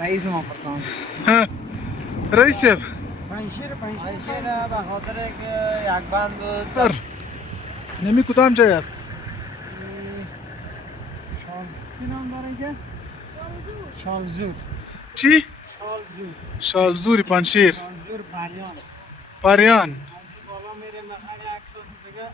رئیس ما پرسان ها رئیس صاحب پنجشیر به خاطر که یک بند بود در نمی کدام جای است؟ چی نام داره که؟ شالزور چی؟ شالزور شالزوری پنشیر شالزور پریان پریان از این بالا میره مخال 100 دیگه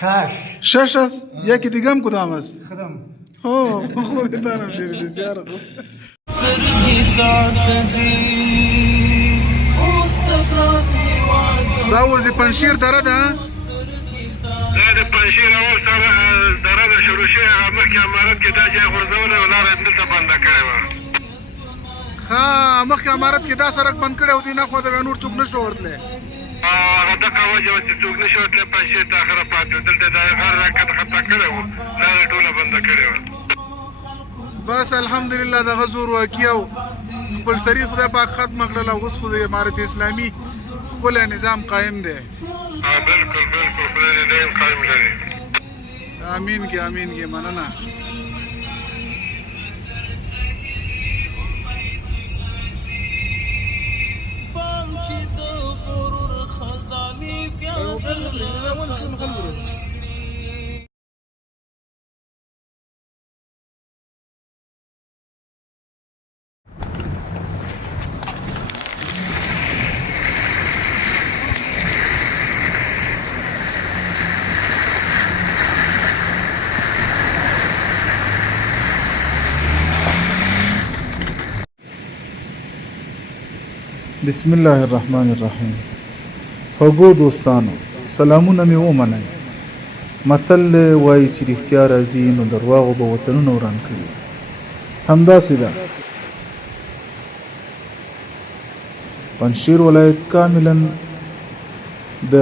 کوتاه شش است یکی دیگه هم کدام است؟ خدم اوه خود دانم شیر بسیار خوب دا اوس د پنشیر دره ده دا د پنجشیر اول سره دره ده شروع شوې هغه مخکې امارت کې دا ځای غورځولی و لاره یې دلته بنده کړې وه ها مخکې امارت کې دا سړک بند کړی و دی نه خوا د نور څوک نشو ورتلی هغه دغه وجه وه چې څوک نه شي ورتلی پنجشیر ته اخره پاتې و دلته دا غر راکښته خطا کړی و لاره یې ټوله بنده کړې وه بس الحمدلله دغه زور واقع او خپل سری خدای پاک ختم کړل او اوس خو د امارت اسلامي خپل نظام قایم دی بلکل بلکل خدای دې دایم قایم لري امین کې مننه بسم الله الرحمن الرحیم خوږو دوستانو سلامونه مې ومنئ متل وایي چې رښتیا راځي نو درواغو به وطنونه وران کړي همداسې ده پنجشیر ولایت کاملا د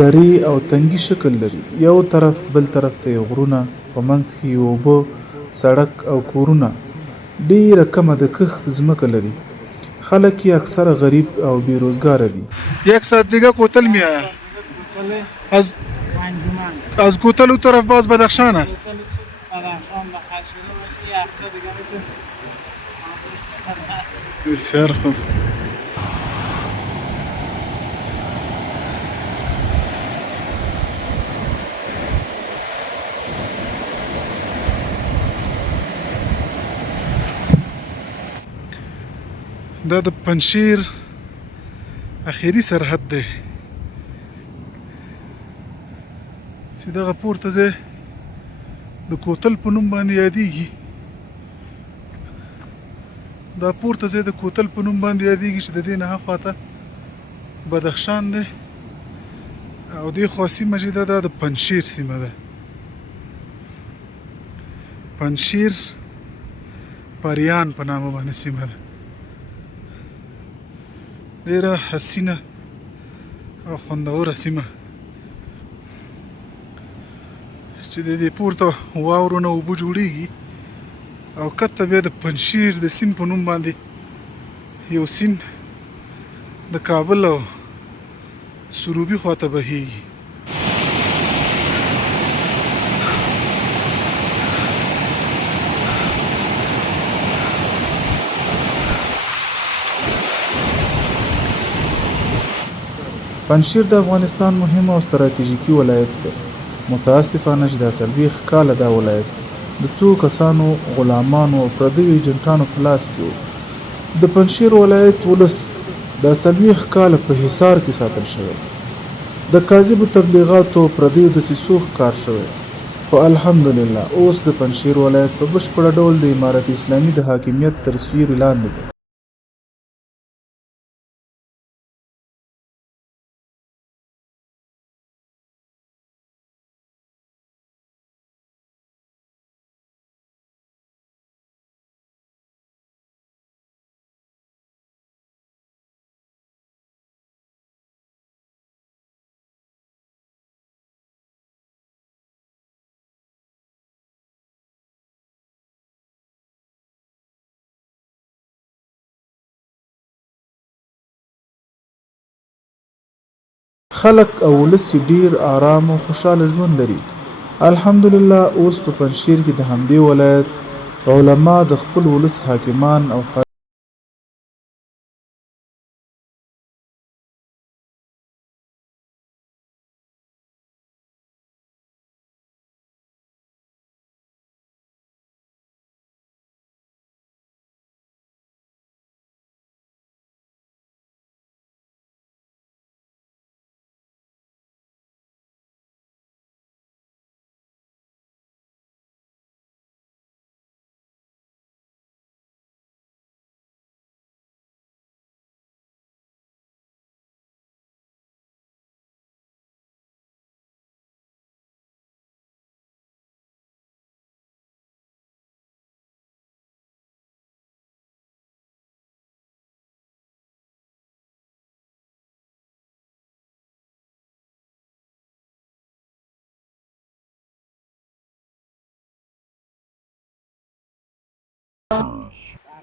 درې او تنګي شکل لري یو طرف بل طرف ته غرونه په منځ کې اوبه سړک او کورونه ډېره کمه د کښت ځمکه لري خلک یې اکثر غریب او بیروزگار دي یک ساعت دیگه کوتل می آیا از انجمن از کوتل طرف باز بدخشان است بدخشان به خرشیده باشه یه هفته دیگه میتونی بسیار خوب دا د پنجشیر اخیری سرحد دی چې دغه پورته ځای د کوتل په نوم باندې یادیږي دا پورته ځای د کوتل په نوم باندې یادیږي چې د دې نه هاخواته بدخشان دی او دې خوا سیمه چې ده دا د پنجشیر سیمه ده پنجشیر پریان په نامه باندې سیمه ده ډېره حسینه او خوندوره سیمه چې د دې پورته واورو نه اوبه جوړیږي او کته بیا د پنجشیر د سیند په نوم باندې یو سیند د کابل او سروبي خواته بهیږي پنجشیر د افغانستان مهم او ستراتیژیکي ولایت دی متاسفانه چې دا 40 کاله دا ولایت د څو کسانو غلامانو او پردیو ایجنټانو په لاس کې و د پنجشیر ولایت ولس دا 40 کاله په حصار کې ساتل شوی د کاذبو تبلیغاتو پردیو دسیسو ښکار شوی خو الحمدلله اوس د پنجشیر ولایت په بشپړه ډول د امارت اسلامي د حاکمیت تر سیوري لاندې دی خلک او ولس یې ډیر آرام او خوشحاله ژوند لري. الحمدلله اوس په پنجشیر کې د همدې ولایت علما د خپل ولس حاکمان او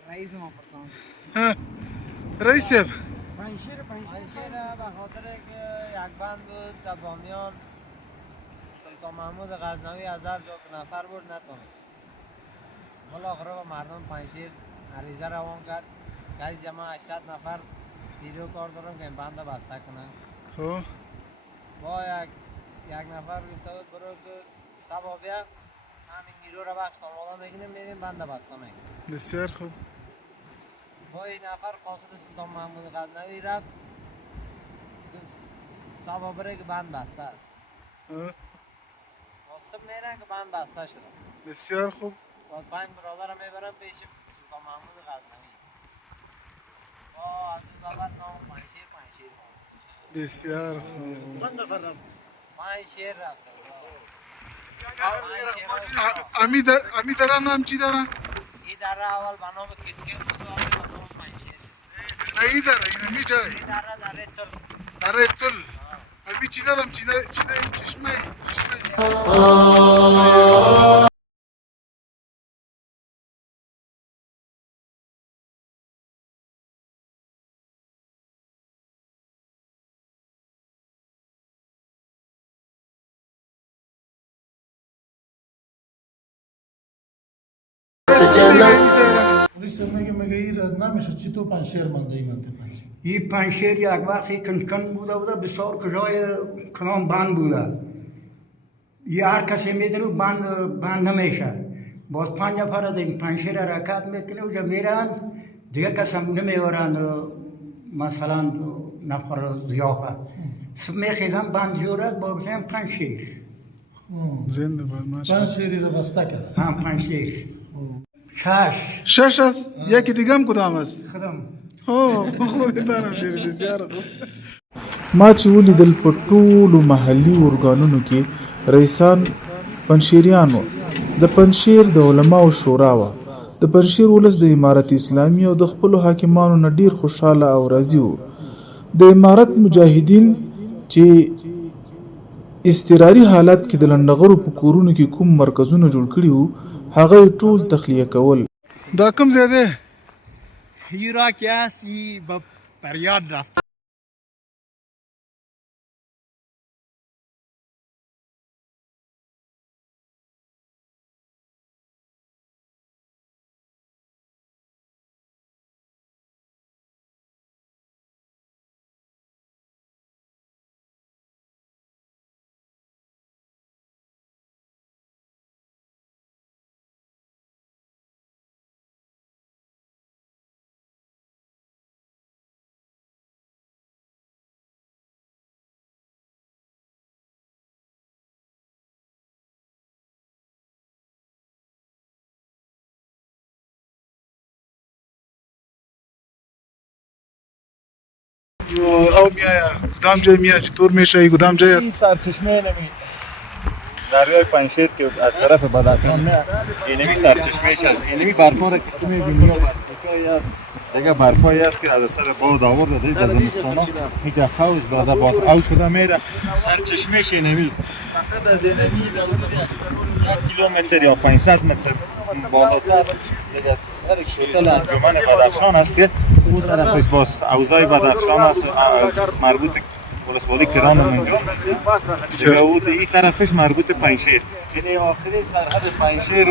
رئیس ما پرسان رئیس صاحب پنجشیر به خاطر که یک بند بود تبانیان سلطان محمود غزنوی 1000 نفر بود نتونست بالاخره با مردم پنجشیر عریضه روان کرد که از جمع 80 نفر نیرو کار دارم که این بند بسته کنن. خب با یک نفر گفته بود برو که سبا بیا همین نیرو رو بخش آماده میگیریم میریم بند بسته میگیریم. بسیار خوب. با این نفر قاصد سلطان محمود غزنوی رفت سبا بره که بند بسته است. قاصد میرن که بند بسته شده. بسیار خوب. با 5 برادر میبرم پیش سلطان محمود غزنوی. با از این بابت نام پنجشیر بسیار خوب. 5 شیر رفته. امی داره نام چی داره؟ این دره اول به نام کچکر بود و به نام پنجشیر شد. ای داره این امی جای؟ این دره تل. دره تل. امی چی دارم چشمه. این پنجشیر یک وقتی کنکن بوده بسیار کجای کنان بند بوده. یه هر کسی میدونه بند نمیشه. باز 5 نفر از این پنجشیر حرکت میکنه و جا میرن دیگه کسی نمیورن مثلا نفر ضیافه. سب میخیزن بند جورد با بسیم پنجشیر. زنده باد ماشاءالله. پنجشیری رو بسته کرد. هم پنجشیر. شش است. یکی دیگه هم کدام است؟ خودم. خود دانم شیر بسیار خوب. ما چې ولیدل په ټولو محلي ارګانونو کې رئیسان پنجشیریانو. د پنجشیر د علماو شورا وه. د پنجشیر ولس د امارت اسلامي او د خپلو حاکمانو نه ډیر خوشحاله او راضي وو. د امارت مجاهدین چې اضطراري حالت کې د لنډغرو په کورونو کې کوم مرکزونه جوړ کړي وو هغه ټول تخلیه کول. دا کوم ځای دی؟ هیرا که است ای با پریاد رفت. او میایا کدام جای میاد چطور میشه کدام جای است؟ سرچشمه نمی دریای پنجشیر که از طرف بدخشان میاد اینمی سرچشمهش است. اینمی برفا را که تو میبینی دیگه برفایی است که از اثر باد آورده دیگه از زمستانا میگه خوش بعد باز او شده میره سرچشمهش اینمی فقط از اینمی 1 کیلومتر یا 500 متر بالاتر دیگه سر شوتل انجمن بدخشان است که اون طرفش باز اوضاع بدخشان است مربوط ولسوالی کران منجا دیگه او این طرفش مربوط پنجشیر، یعنی آخری سرحد پنجشیر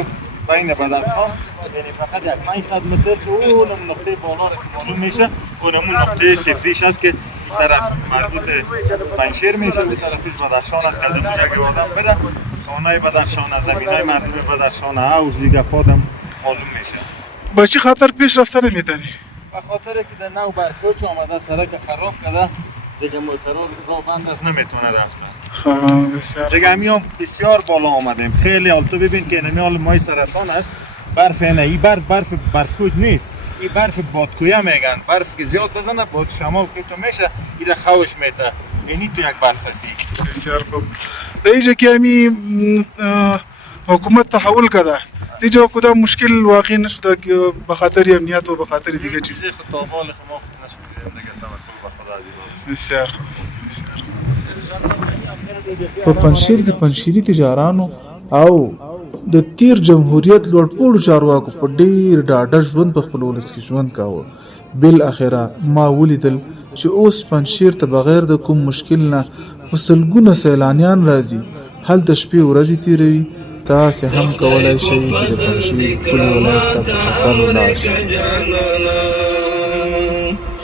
بین بدخشان، یعنی فقط یک 500 متر که اون نقطه بالا رو معلوم میشه، اونمون نقطه سفزیش هست که طرف مربوط پنجشیر میشه، به طرفش بدخشان است که از اونجا اگه آدم بره خانه بدخشان، زمینای مربوط به بدخشان هاوس دیگه پادم معلوم میشه. با چی خاطر پیش رفته نمیتونی؟ به خاطر که در نو برکوچ آمده سرک خراب کرده دیگه موترها راه بند است نمیتونه رفتن. بسیار دیگه همیان بسیار بالا آمدیم، خیلی حال تو ببین که اینمی حال مای سرطان است، برف نه، این برف برکوچ نیست، این برف بادکویه میگن، برف که زیاد بزنه باد شمال که تو میشه این خوش میته، اینی تو یک برف هستی. بسیار خوب. در اینجا که همی حکومت تحول کرده اینجا کدام مشکل واقع نشده که به خاطر امنیت و به خاطر دیگه چیز؟ خطابال خما خود نشده دیگه توکل به خدا عزیز. بسیار خوب. په پنجشیر کې پنجشیري تجارانو او د تیر جمهوریت لوړپوړو چارواکو په ډیر ډاډه ژوند په خپل ولس کې ژوند کاوه. بالاخره ما ولیدل چې اوس پنجشیر ته بغیر د کوم مشکل نه په سلګونه سیلانیان راځي، هلته شپې ورځې تیروي. تاسې هم کولی شئ چې د پنجشیر ښکلي ولایت ته په چکر ولاړ شئ.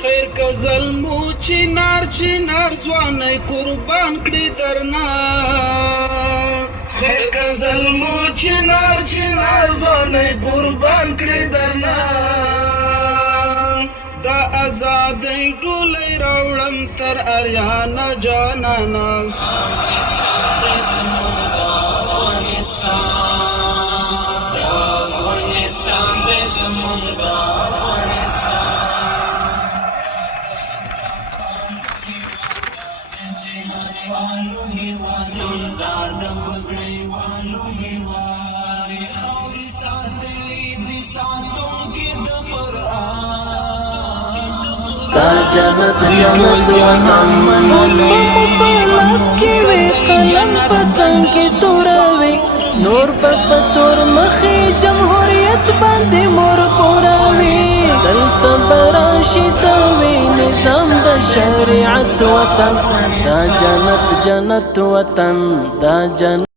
خیر که ظلمو چنار ځوانۍ قربان کړي درنه، خیر که ظلمو چنار ځوانۍ قربان کړي درنه، دا ازادۍ ډولۍ راوړم تر اریانا جانانا. جنت وطن اوس په پلاس کې وي قلم پتنګ کې توروي، نور په تور مخې جمهوریت باندې مور پوروي، دلته براشي توي نظام د شریعت وطن، دا جنت وطن دا جنت